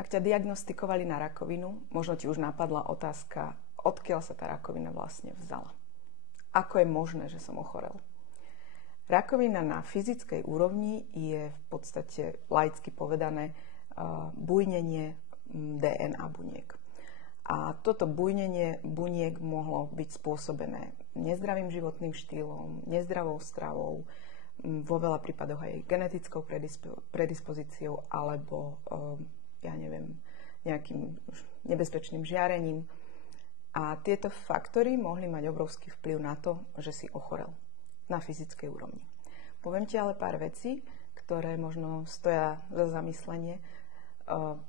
Ak ťa diagnostikovali na rakovinu, možno ti už napadla otázka, odkiaľ sa tá rakovina vlastne vzala. Ako je možné, že som ochorel? Rakovina na fyzickej úrovni je v podstate laicky povedané bujnenie DNA buniek. A toto bujnenie buniek mohlo byť spôsobené nezdravým životným štýlom, nezdravou stravou, vo veľa prípadoch aj genetickou predispozíciou alebo nejakým nebezpečným žiarením. A tieto faktory mohli mať obrovský vplyv na to, že si ochorel na fyzickej úrovni. Poviem ti ale pár vecí, ktoré možno stoja za zamyslenie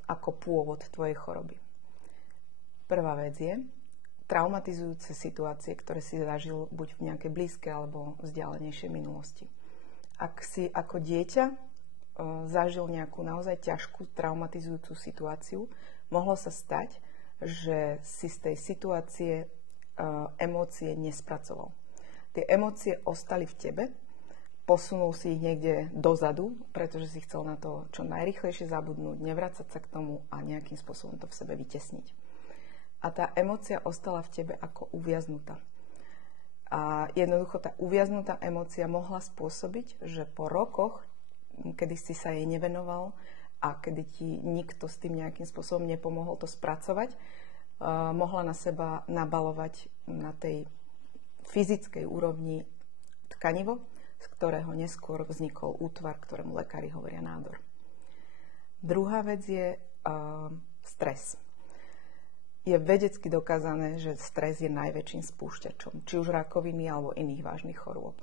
ako pôvod tvojej choroby. Prvá vec je traumatizujúce situácie, ktoré si zažil buď v nejakej blízkej alebo vzdialenejšej minulosti. Ak si ako dieťa zažil nejakú naozaj ťažkú traumatizujúcu situáciu, mohlo sa stať, že si z tej situácie emócie nespracoval. Tie emócie ostali v tebe, posunul si ich niekde dozadu, pretože si chcel na to čo najrýchlejšie zabudnúť, nevrácať sa k tomu a nejakým spôsobom to v sebe vytesniť. A tá emócia ostala v tebe ako uviaznutá. A jednoducho tá uviaznutá emócia mohla spôsobiť, že po rokoch, kedy si sa jej nevenoval a kedy ti nikto s tým nejakým spôsobom nepomohol to spracovať, mohla na seba nabalovať na tej fyzickej úrovni tkanivo, z ktorého neskôr vznikol útvar, ktorému lekári hovoria nádor. Druhá vec je stres. Je vedecky dokázané, že stres je najväčším spúšťačom, či už rakoviny alebo iných vážnych chorôb.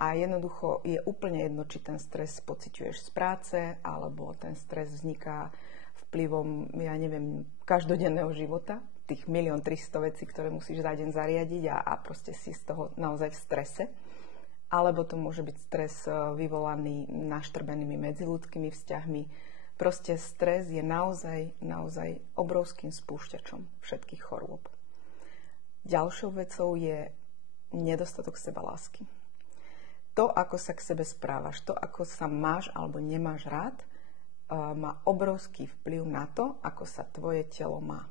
A jednoducho je úplne jedno, či ten stres pociťuješ z práce, alebo ten stres vzniká vplyvom, každodenného života, tých 1 300 000 vecí, ktoré musíš za deň zariadiť a proste si z toho naozaj v strese. Alebo to môže byť stres vyvolaný naštrbenými medziľudskými vzťahmi. Proste stres je naozaj obrovským spúšťačom všetkých chorôb. Ďalšou vecou je nedostatok sebalásky. To, ako sa k sebe správaš, to, ako sa máš alebo nemáš rád, má obrovský vplyv na to, ako sa tvoje telo má.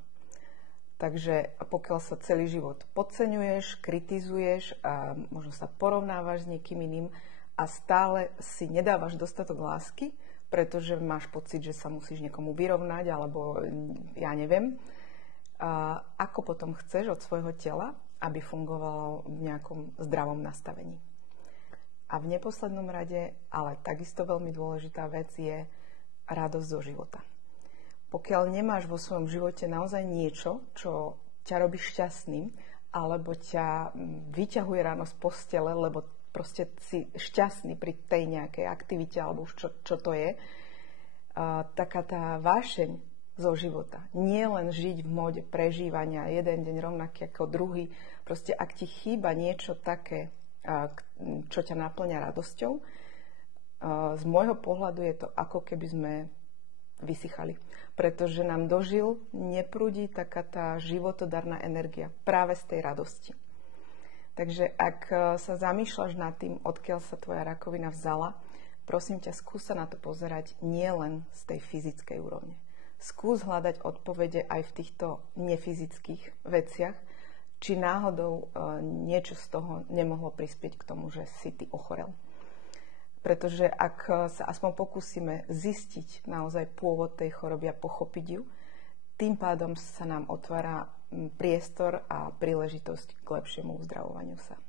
Takže pokiaľ sa celý život podceňuješ, kritizuješ a možno sa porovnávaš s niekým iným a stále si nedávaš dostatok lásky, pretože máš pocit, že sa musíš niekomu vyrovnať alebo ako potom chceš od svojho tela, aby fungovalo v nejakom zdravom nastavení. A v neposlednom rade, ale takisto veľmi dôležitá vec je radosť zo života. Pokiaľ nemáš vo svojom živote naozaj niečo, čo ťa robí šťastným, alebo ťa vyťahuje ráno z postele, lebo proste si šťastný pri tej nejakej aktivite, alebo už čo to je, taká tá vášeň zo života. Nie len žiť v móde prežívania, jeden deň rovnaký ako druhý. Proste ak ti chýba niečo také, čo ťa naplňa radosťou, z môjho pohľadu je to ako keby sme vysychali. Pretože nám do žil neprúdi taká tá životodarná energia práve z tej radosti. Takže ak sa zamýšľaš nad tým, odkiaľ sa tvoja rakovina vzala, prosím ťa, skús sa na to pozerať nie len z tej fyzickej úrovne. Skús hľadať odpovede aj v týchto nefyzických veciach, či náhodou niečo z toho nemohlo prispieť k tomu, že si ty ochorel. Pretože ak sa aspoň pokúsime zistiť naozaj pôvod tej choroby a pochopiť ju, tým pádom sa nám otvára priestor a príležitosť k lepšiemu uzdravovaniu sa.